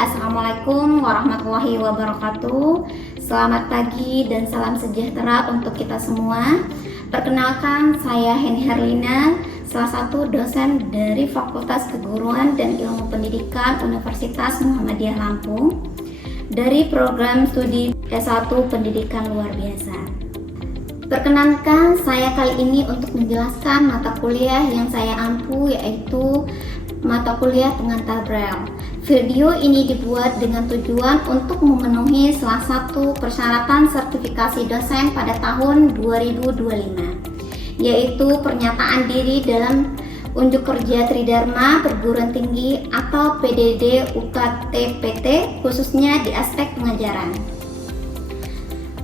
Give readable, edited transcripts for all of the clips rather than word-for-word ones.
Assalamualaikum warahmatullahi wabarakatuh. Selamat pagi dan salam sejahtera untuk kita semua. Perkenalkan, saya Heni Herlina, salah satu dosen dari Fakultas Keguruan dan Ilmu Pendidikan Universitas Muhammadiyah Lampung dari program studi S1 Pendidikan Luar Biasa. Perkenankan saya kali ini untuk menjelaskan mata kuliah yang saya ampu, yaitu mata kuliah pengantar Braille. Video ini dibuat dengan tujuan untuk memenuhi salah satu persyaratan sertifikasi dosen pada tahun 2025, yaitu pernyataan diri dalam unjuk kerja Tridharma Perguruan Tinggi atau PDD UKT-PT, khususnya di aspek pengajaran.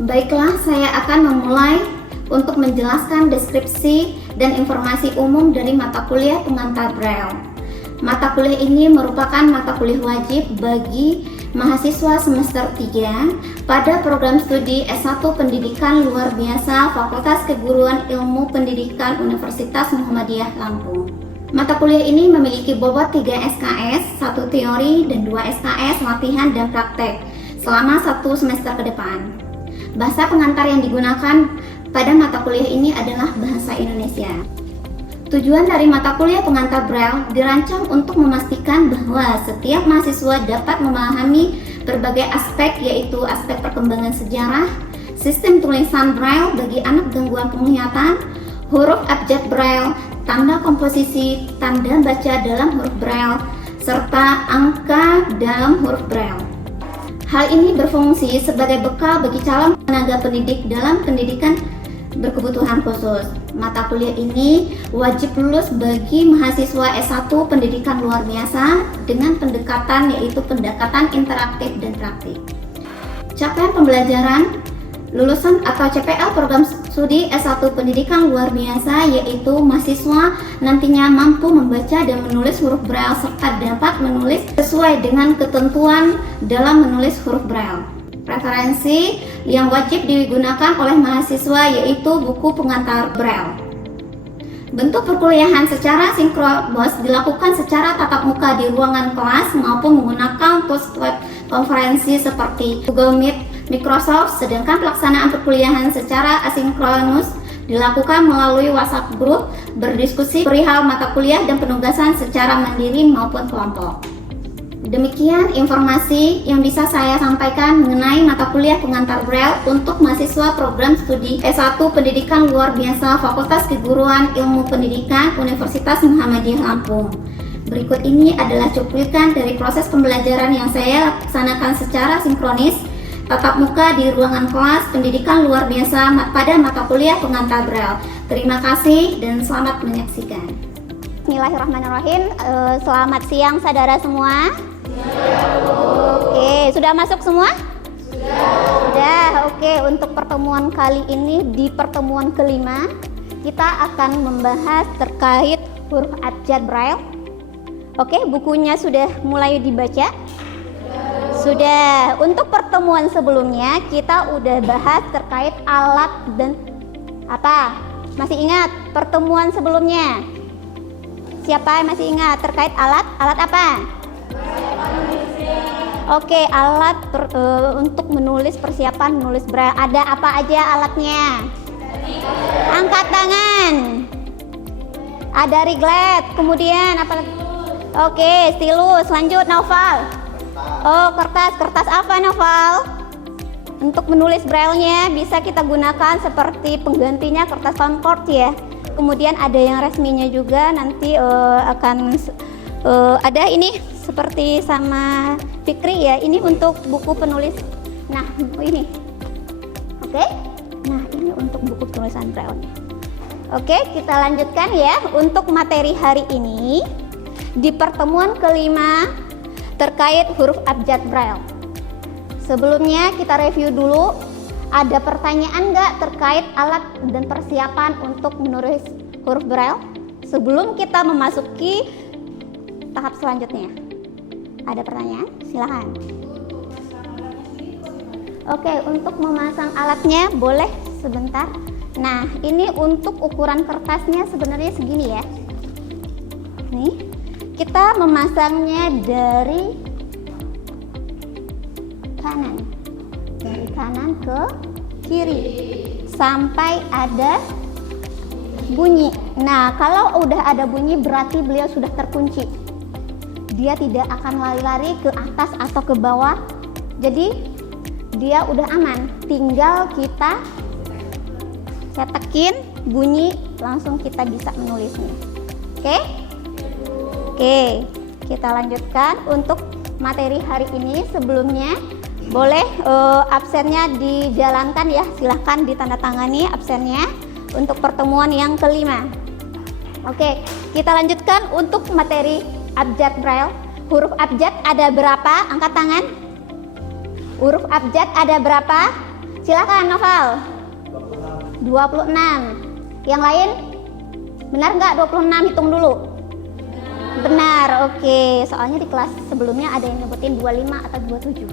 Baiklah, saya akan memulai untuk menjelaskan deskripsi dan informasi umum dari mata kuliah pengantar Braille. Mata kuliah ini merupakan mata kuliah wajib bagi mahasiswa semester 3 pada program studi S1 Pendidikan Luar Biasa Fakultas Keguruan Ilmu Pendidikan Universitas Muhammadiyah Lampung. Mata kuliah ini memiliki bobot 3 SKS, 1 teori dan 2 SKS latihan dan praktek selama 1 semester ke depan. Bahasa pengantar yang digunakan pada mata kuliah ini adalah bahasa Indonesia. Tujuan dari mata kuliah pengantar Braille dirancang untuk memastikan bahwa setiap mahasiswa dapat memahami berbagai aspek, yaitu aspek perkembangan sejarah, sistem tulisan Braille bagi anak gangguan penglihatan, huruf abjad Braille, tanda komposisi, tanda baca dalam huruf Braille, serta angka dalam huruf Braille. Hal ini berfungsi sebagai bekal bagi calon tenaga pendidik dalam pendidikan berkebutuhan khusus. Mata kuliah ini wajib lulus bagi mahasiswa S1 Pendidikan Luar Biasa dengan pendekatan, yaitu pendekatan interaktif dan praktik. Capaian pembelajaran lulusan atau CPL program studi S1 Pendidikan Luar Biasa, yaitu mahasiswa nantinya mampu membaca dan menulis huruf Braille serta dapat menulis sesuai dengan ketentuan dalam menulis huruf Braille. Referensi yang wajib digunakan oleh mahasiswa yaitu buku pengantar Braille. Bentuk perkuliahan secara sinkronos dilakukan secara tatap muka di ruangan kelas maupun menggunakan tools web konferensi seperti Google Meet, Microsoft, sedangkan pelaksanaan perkuliahan secara asinkronus dilakukan melalui WhatsApp group, berdiskusi perihal mata kuliah dan penugasan secara mandiri maupun kelompok. Demikian informasi yang bisa saya sampaikan mengenai mata kuliah pengantar Braille untuk mahasiswa program studi S1 Pendidikan Luar Biasa Fakultas Keguruan Ilmu Pendidikan Universitas Muhammadiyah Lampung. Berikut ini adalah cuplikan dari proses pembelajaran yang saya laksanakan secara sinkronis tatap muka di ruangan kelas pendidikan luar biasa pada mata kuliah pengantar Braille. Terima kasih dan selamat menyaksikan. Bismillahirrahmanirrahim. Selamat siang saudara semua. Oke, sudah masuk semua? Sudah. Oke, untuk pertemuan kali ini, di pertemuan kelima kita akan membahas terkait huruf abjad Braille. Oke, bukunya sudah mulai dibaca? Sudah. Untuk pertemuan sebelumnya kita udah bahas terkait alat dan apa? Masih ingat pertemuan sebelumnya? Siapa yang masih ingat terkait alat? Alat apa? Oke, alat untuk menulis, persiapan menulis Braille. Ada apa aja alatnya? Angkat tangan. Ada riglet. Kemudian apa lagi? Oke, stilus. Lanjut, Noval. Oh, kertas. Kertas apa, Noval? Untuk menulis Braille-nya bisa kita gunakan seperti penggantinya kertas Concord ya. Kemudian ada yang resminya juga, nanti akan ada ini seperti sama Fikri ya, ini untuk buku penulis. Nah, ini. Oke. Nah, ini untuk buku penulisan Braille. Oke, kita lanjutkan ya. Untuk materi hari ini di pertemuan kelima terkait huruf abjad Braille. Sebelumnya kita review dulu. Ada pertanyaan nggak terkait alat dan persiapan untuk menulis huruf Braille sebelum kita memasuki tahap selanjutnya? Ada pertanyaan? Silahkan. Oke, untuk memasang alatnya boleh sebentar. Nah, ini untuk ukuran kertasnya sebenarnya segini ya. Nih, kita memasangnya dari kanan. Dari kanan ke kiri sampai ada bunyi. Nah, kalau udah ada bunyi berarti beliau sudah terkunci. Dia tidak akan lari-lari ke atas atau ke bawah. Jadi dia udah aman. Tinggal kita cetekin bunyi, langsung kita bisa menulisnya. Oke? Oke, kita lanjutkan untuk materi hari ini. Sebelumnya boleh absennya dijalankan ya. Silahkan ditandatangani absennya untuk pertemuan yang kelima. Oke, kita lanjutkan untuk materi abjad Braille. Huruf abjad ada berapa? Angkat tangan. Huruf abjad ada berapa? Silakan Noval. 26. Yang lain? Benar nggak 26? Hitung dulu. Benar, oke. Soalnya di kelas sebelumnya ada yang nyebutin 25 atau 27.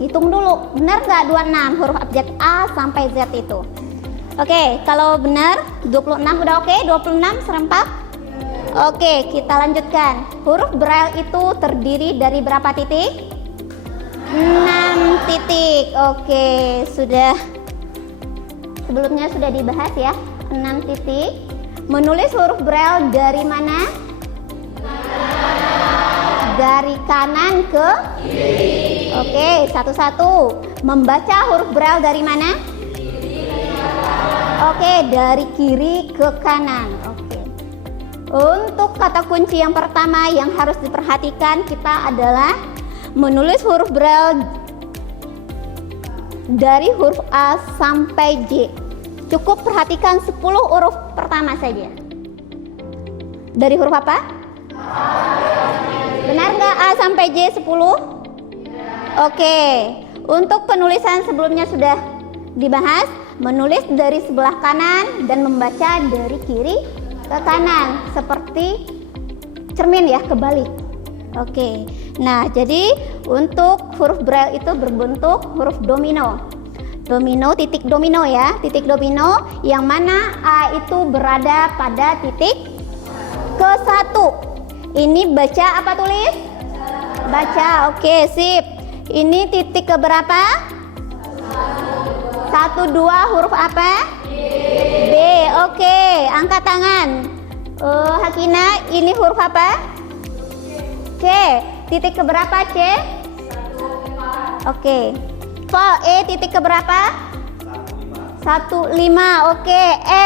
Hitung dulu. Benar nggak 26? Huruf abjad A sampai Z itu. Oke, kalau benar 26 udah oke? 26 serempak? Oke, kita lanjutkan. Huruf Braille itu terdiri dari berapa titik? 6 titik. Oke, sudah sebelumnya sudah dibahas ya. 6 titik. Menulis huruf Braille dari mana? Dari kanan ke kiri. Oke, satu-satu. Membaca huruf Braille dari mana? Oke, dari kiri ke kanan. Oke. Untuk kata kunci yang pertama yang harus diperhatikan kita adalah menulis huruf Braille dari huruf A sampai J. Cukup perhatikan 10 huruf pertama saja. Dari huruf apa? Benar nggak A sampai J 10? Oke. Untuk penulisan sebelumnya sudah dibahas. Menulis dari sebelah kanan dan membaca dari kiri ke kanan seperti cermin ya, kebalik. Oke. Nah, jadi untuk huruf Braille itu berbentuk huruf domino. Domino, titik domino ya, titik domino yang mana A itu berada pada titik ke-1. Ini baca apa tulis? Baca. Oke, sip. Ini titik ke berapa? 1, 2 huruf apa? B. Oke, angkat tangan. Hakina, ini huruf apa? C. Titik ke berapa C? 1, 5. Oke. Vol, E titik ke berapa? 1, 5. Oke.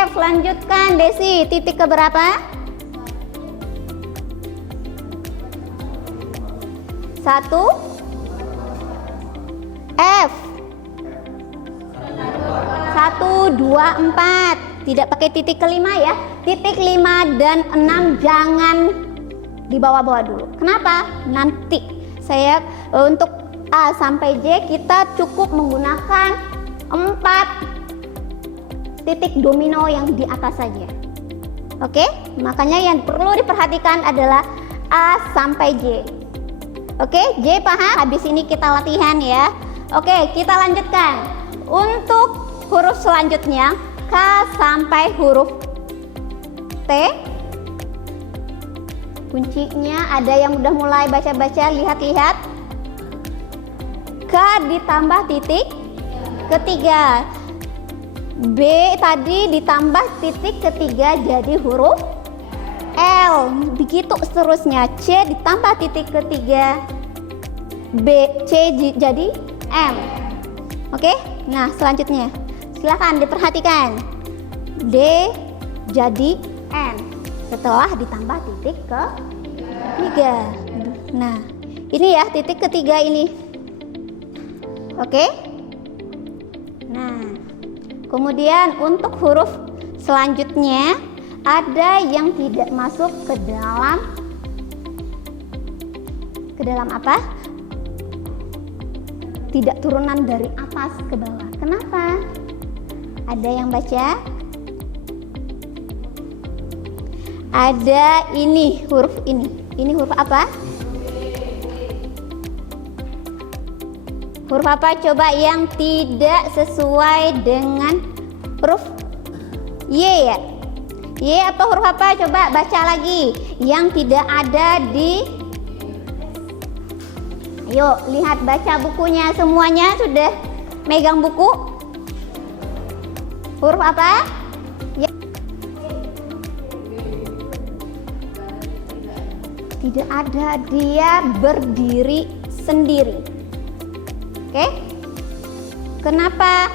F, lanjutkan Desi, titik ke berapa? 1. F 1, 2, 4. Tidak pakai titik kelima ya. Titik 5 dan 6 jangan dibawa-bawa dulu. Kenapa? Nanti saya untuk A sampai J kita cukup menggunakan 4 titik domino yang di atas saja. Oke? Makanya yang perlu diperhatikan adalah A sampai J. Oke, J paham? Habis ini kita latihan ya. Oke, kita lanjutkan. Untuk huruf selanjutnya K sampai huruf T. Kuncinya ada yang udah mulai baca-baca, lihat-lihat. K ditambah titik ketiga. B tadi ditambah titik ketiga jadi huruf L. Begitu seterusnya. C ditambah titik ketiga B, C jadi M. Oke, nah selanjutnya silahkan diperhatikan. D jadi N setelah ditambah titik ketiga. Nah, ini ya titik ketiga ini. Oke. Nah, kemudian untuk huruf selanjutnya ada yang tidak masuk ke dalam apa? Tidak turunan dari atas ke bawah. Kenapa? Ada yang baca? Ada ini huruf ini. Ini huruf apa? Huruf apa coba yang tidak sesuai dengan huruf Y ya? Y apa huruf apa? Coba baca lagi. Yang tidak ada di Yuk, lihat baca bukunya. Semuanya sudah megang buku? Huruf apa? Ya. Tidak ada, dia berdiri sendiri. Oke? Kenapa?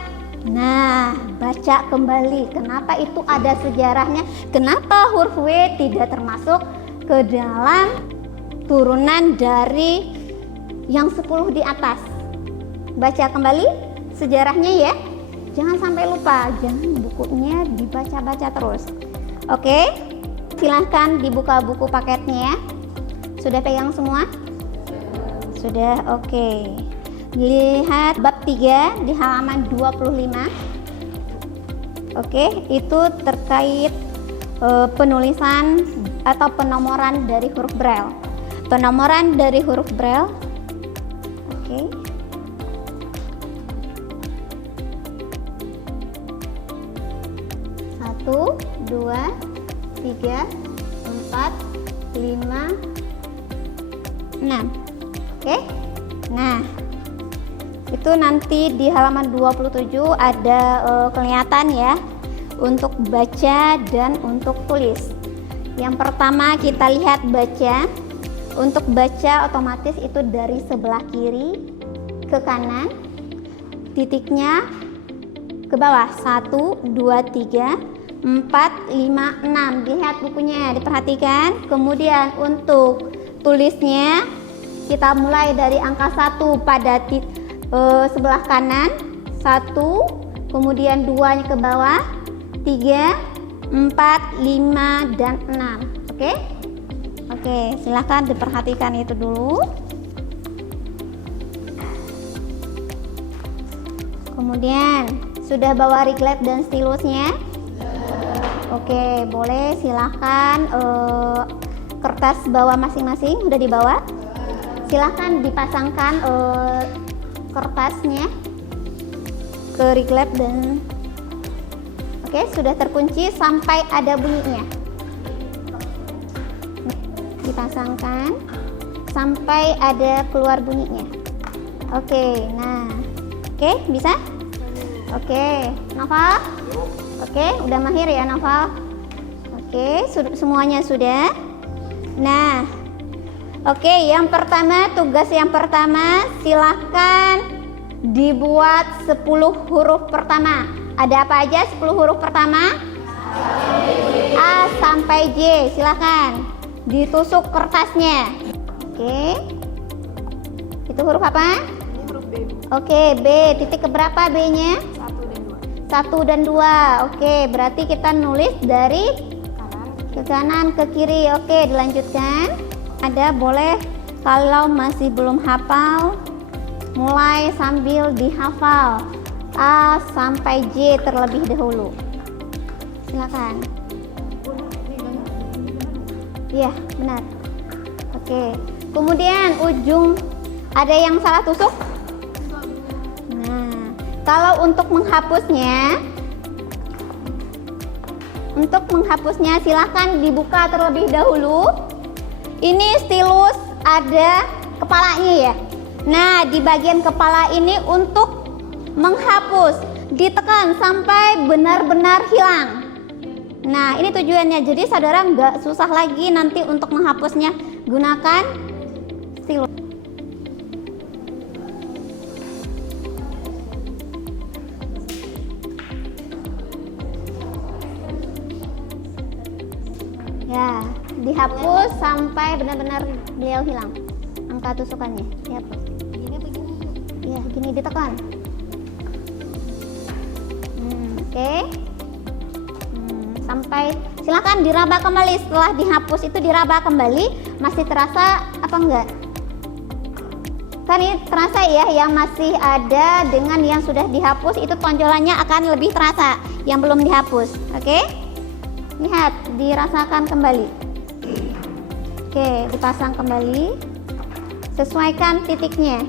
Nah, baca kembali. Kenapa itu ada sejarahnya? Kenapa huruf W tidak termasuk ke dalam turunan dari yang 10 di atas? Baca kembali sejarahnya ya. Jangan sampai lupa, jangan bukunya dibaca-baca terus. Oke? Silahkan dibuka buku paketnya. Sudah pegang semua? Sudah, oke. Lihat bab 3 di halaman 25. Oke, itu terkait penulisan atau penomoran dari huruf Braille. Penomoran dari huruf Braille. Oke. Satu, 2, 3, 4, 5, 6. Oke. Nah, itu nanti di halaman 27 ada kelihatan ya untuk baca dan untuk tulis. Yang pertama kita lihat baca. Untuk baca otomatis itu dari sebelah kiri ke kanan, titiknya ke bawah. 1, 2, 3, 4, 5, 6. Lihat bukunya, diperhatikan. Kemudian untuk tulisnya kita mulai dari angka 1 pada sebelah kanan, 1, kemudian 2 ke bawah, 3, 4, 5, dan 6. Oke? Oke, silahkan diperhatikan itu dulu. Kemudian sudah bawa Riglet dan stilusnya? Oke, boleh silahkan kertas bawa masing-masing. Udah dibawa? Silahkan dipasangkan kertasnya ke Riglet dan oke, sudah terkunci sampai ada bunyinya. Dipasangkan sampai ada keluar bunyinya. Oke, nah, oke, bisa? Oke, Noval? Oke, udah mahir ya Noval? Oke, semuanya sudah. Nah, oke, yang pertama, tugas yang pertama, silahkan dibuat 10 huruf pertama. Ada apa aja 10 huruf pertama? A sampai J, silahkan ditusuk kertasnya. Oke, itu huruf apa? Ini huruf B. Oke, B. Titik keberapa B-nya? 1 dan 2. Oke, berarti kita nulis dari ke kanan ke kiri. Oke, dilanjutkan. Ada, boleh kalau masih belum hafal, mulai sambil dihafal A sampai J terlebih dahulu. Silakan. Iya, benar. Oke. Kemudian ujung ada yang salah tusuk? Nah, kalau untuk menghapusnya silahkan dibuka terlebih dahulu. Ini stilus ada kepalanya ya. Nah, di bagian kepala ini untuk menghapus, ditekan sampai benar-benar hilang. Nah, ini tujuannya, jadi saudara nggak susah lagi nanti untuk menghapusnya, gunakan stilus. Ya, dihapus sampai benar-benar beliau hilang angka tusukannya, dihapus. Ya, gini ditekan. Oke. Sampai silahkan diraba kembali. Setelah dihapus itu diraba kembali, masih terasa apa enggak? Kan ini terasa ya, yang masih ada dengan yang sudah dihapus itu tonjolannya akan lebih terasa yang belum dihapus. Oke? Lihat, dirasakan kembali. Oke, dipasang kembali. Sesuaikan titiknya.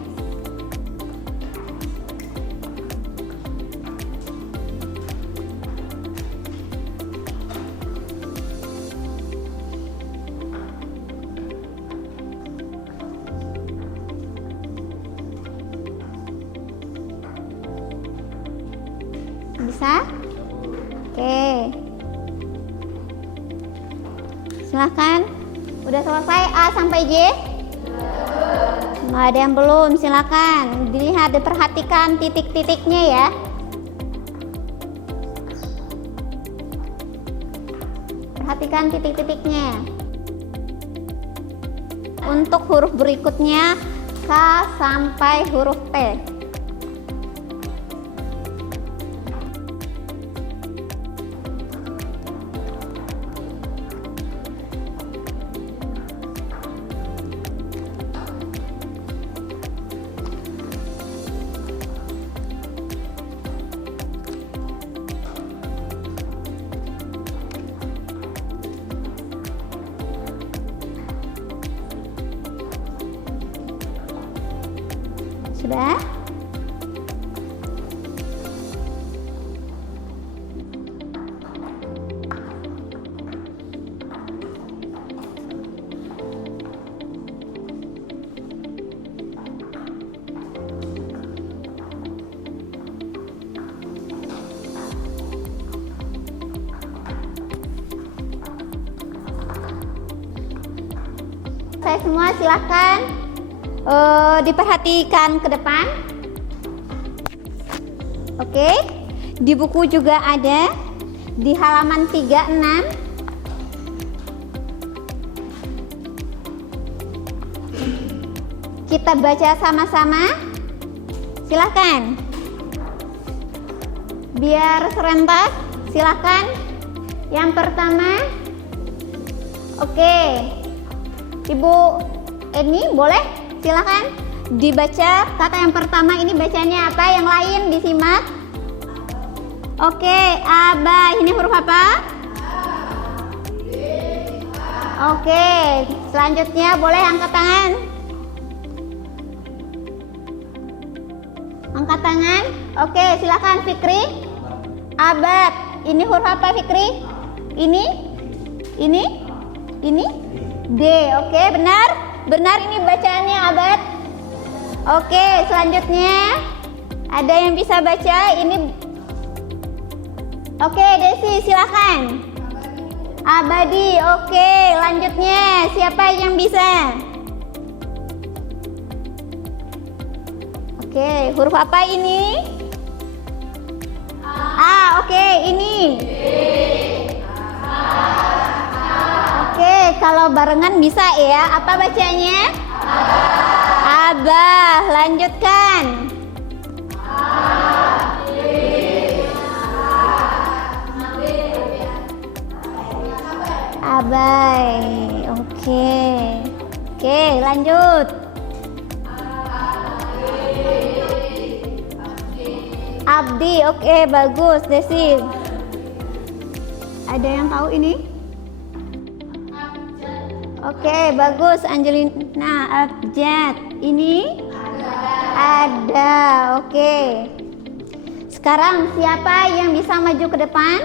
Bisa? Oke. Silahkan. Udah selesai A sampai J? Nggak ada yang belum, silakan. Dilihat, diperhatikan titik-titiknya ya. Perhatikan titik-titiknya. Untuk huruf berikutnya K sampai huruf T. Sudah? Saya semua silakan diperhatikan ke depan. Oke, di buku juga ada di halaman 36. Kita baca sama-sama. Silakan. Biar serentak, silakan. Yang pertama, oke, Ibu Eni boleh? Silakan dibaca kata yang pertama, ini bacanya apa? Yang lain disimak. Oke, aba. Ini huruf apa? Oke, selanjutnya boleh angkat tangan. Angkat tangan. Oke, silakan Fikri. Abad. Ini huruf apa Fikri? Ini? D. Oke, benar? Benar, ini bacaannya abad. Oke, selanjutnya ada yang bisa baca ini? Oke, Desi silakan. Abadi. Oke, lanjutnya siapa yang bisa? Oke, huruf apa ini? A. Oke, ini. Oke, kalau barengan bisa ya. Apa bacanya? Abah. Lanjutkan. Abai. Oke. Oke, lanjut. Abdi. Oke, bagus Desi. Ada yang tahu ini? Oke, bagus Angelina. Abjad. Ini? Ada. Oke. Sekarang siapa yang bisa maju ke depan?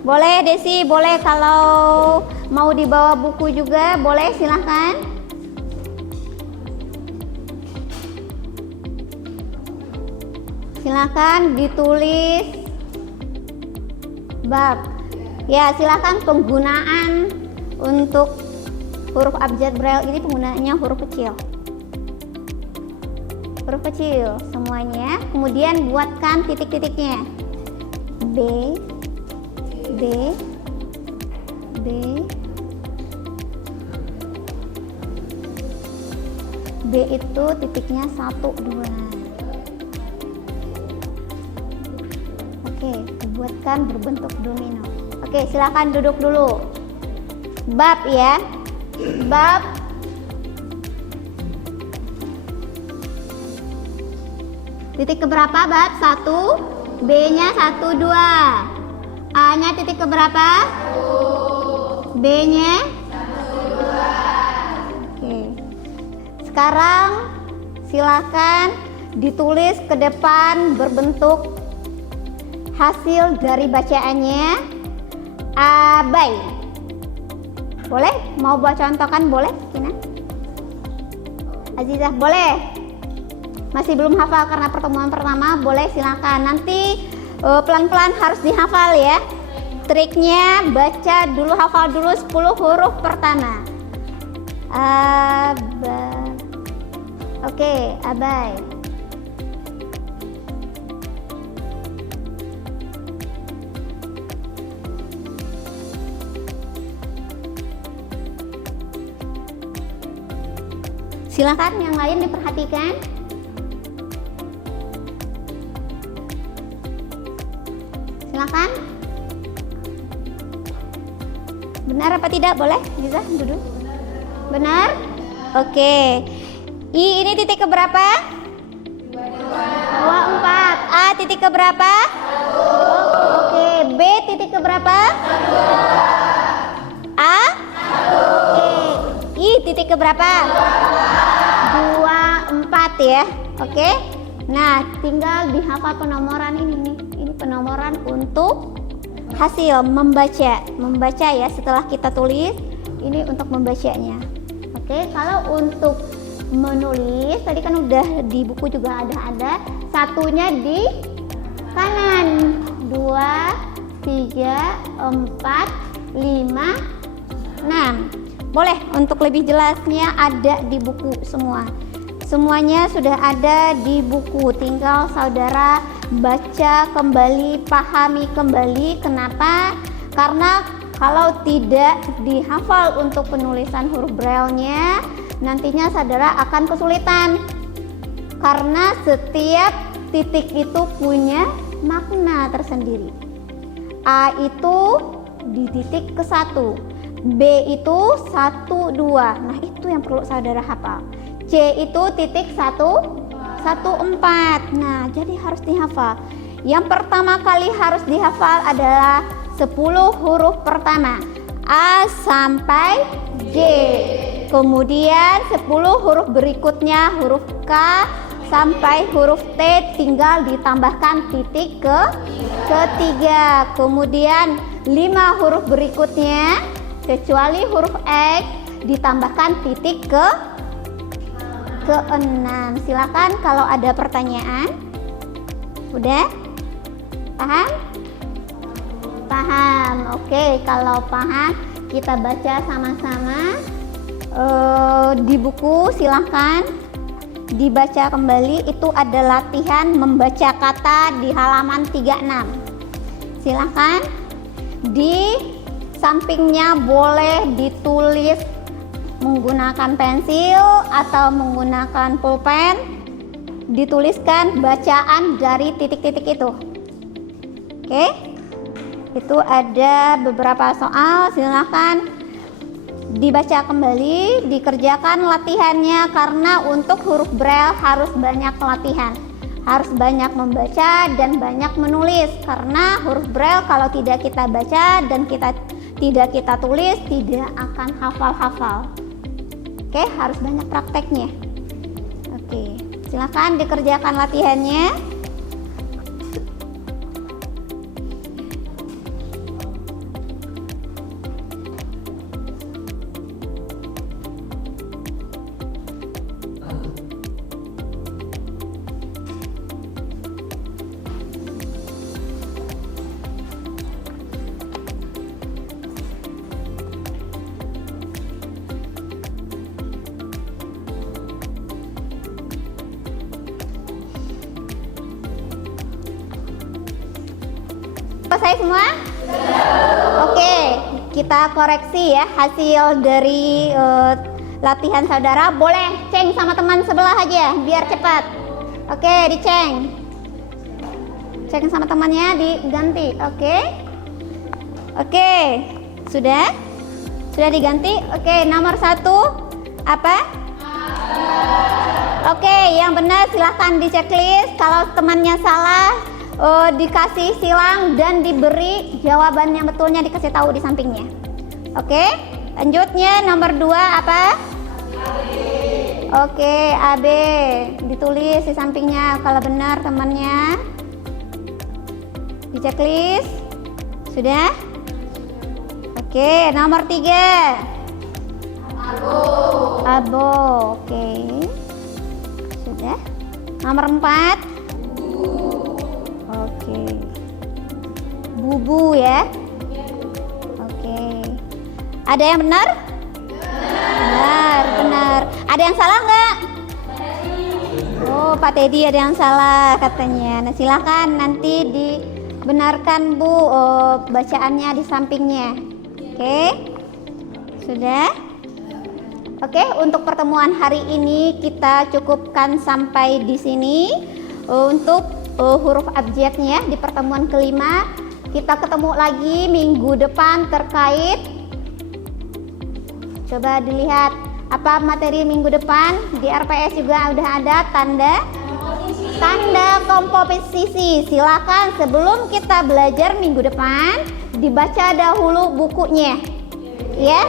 Boleh Desi, boleh. Kalau mau dibawa buku juga boleh, silahkan. Silahkan ditulis bab. Ya, silahkan penggunaan untuk huruf abjad braille ini penggunaannya huruf kecil. Huruf kecil semuanya. Kemudian buatkan titik-titiknya. B, B, B, B itu titiknya 1, 2. Oke, dibuatkan berbentuk domino. Oke, silakan duduk dulu. Bab ya. Bab. Titik keberapa bab? 1. B-nya 1, 2. A-nya titik keberapa? 1. B-nya? 1, 2. Oke. Sekarang silakan ditulis ke depan berbentuk hasil dari bacaannya. Abai. Boleh? Mau buat contohkan boleh? Kina? Azizah boleh? Masih belum hafal karena pertemuan pertama, boleh silakan. Nanti pelan-pelan harus dihafal ya. Triknya baca dulu, hafal dulu 10 huruf pertama. Oke, abai. Silakan yang lain diperhatikan. Silakan. Benar apa tidak? Boleh? Bisa duduk. Benar? Oke. I ini titik keberapa? 24. A titik keberapa? Oke. B titik keberapa? A? Oke. I titik keberapa? 24 ya. Oke. Nah, tinggal dihafal penomoran ini nih. Ini penomoran untuk hasil membaca ya, setelah kita tulis ini untuk membacanya. Oke, kalau untuk menulis tadi kan udah di buku juga ada satunya di kanan, 2, 3, 4, 5, 6. Boleh untuk lebih jelasnya ada di buku semuanya sudah ada di buku, tinggal saudara baca kembali, pahami kembali. Kenapa? Karena kalau tidak dihafal untuk penulisan huruf braille-nya, nantinya saudara akan kesulitan. Karena setiap titik itu punya makna tersendiri. A itu di titik ke-1, B itu 1, 2. Nah, itu yang perlu saudara hafal. C itu titik 1, 4. Nah, jadi harus dihafal. Yang pertama kali harus dihafal adalah 10 huruf pertama, A sampai J. Kemudian 10 huruf berikutnya, huruf K sampai huruf T tinggal ditambahkan titik ketiga. Kemudian 5 huruf berikutnya kecuali huruf X ditambahkan titik ke-6. Silakan kalau ada pertanyaan. Udah? Paham? Paham. Oke, kalau paham kita baca sama-sama di buku. Silahkan dibaca kembali. Itu ada latihan membaca kata di halaman 36. Silahkan di sampingnya boleh ditulis menggunakan pensil atau menggunakan pulpen, dituliskan bacaan dari titik-titik itu. Oke, itu ada beberapa soal, silahkan dibaca kembali, dikerjakan latihannya. Karena untuk huruf braille harus banyak latihan, harus banyak membaca dan banyak menulis. Karena huruf braille kalau tidak kita baca dan tidak kita tulis tidak akan hafal-hafal. Oke, harus banyak prakteknya. Oke, silakan dikerjakan latihannya. Selesai semua? Oke, kita koreksi ya hasil dari latihan saudara. Boleh ceng sama teman sebelah aja biar cepat. Oke, diceng. Ceng sama temannya diganti. Oke, sudah diganti. Oke, nomor 1 apa? Oke, yang benar silahkan di checklist. Kalau temannya salah dikasih silang dan diberi jawaban yang betulnya, dikasih tahu di sampingnya. Oke, lanjutnya nomor 2 apa? Oke, AB ditulis di sampingnya kalau benar temannya. Di checklist. Sudah? Oke, nomor 3. Abo. Oke. Sudah. Nomor 4. Oke. bubu ya. Oke. Ada yang benar? Benar. Ada yang salah nggak? Oh, Pak Teddy ada yang salah katanya. Nah, silakan nanti dibenarkan Bu bacaannya di sampingnya. Oke. Sudah? Oke, untuk pertemuan hari ini kita cukupkan sampai di sini. Untuk huruf abjadnya di pertemuan kelima. Kita ketemu lagi minggu depan terkait. Coba dilihat apa materi minggu depan. Di RPS juga udah ada tanda komposisi. Silakan sebelum kita belajar minggu depan dibaca dahulu bukunya. Ya,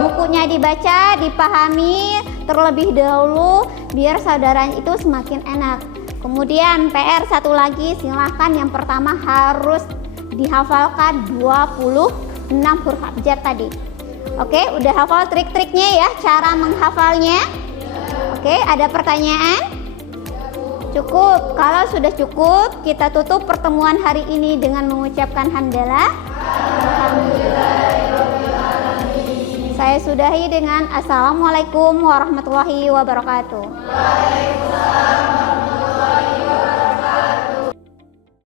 bukunya dibaca, dipahami terlebih dahulu biar saudara itu semakin enak. Kemudian PR satu lagi, silakan yang pertama harus dihafalkan 26 huruf abjad tadi. Oke, udah hafal trik-triknya ya, cara menghafalnya? Oke, ada pertanyaan? Cukup. Kalau sudah cukup, kita tutup pertemuan hari ini dengan mengucapkan hamdalah. Saya sudahi dengan Assalamualaikum warahmatullahi wabarakatuh. Waalaikumsalam.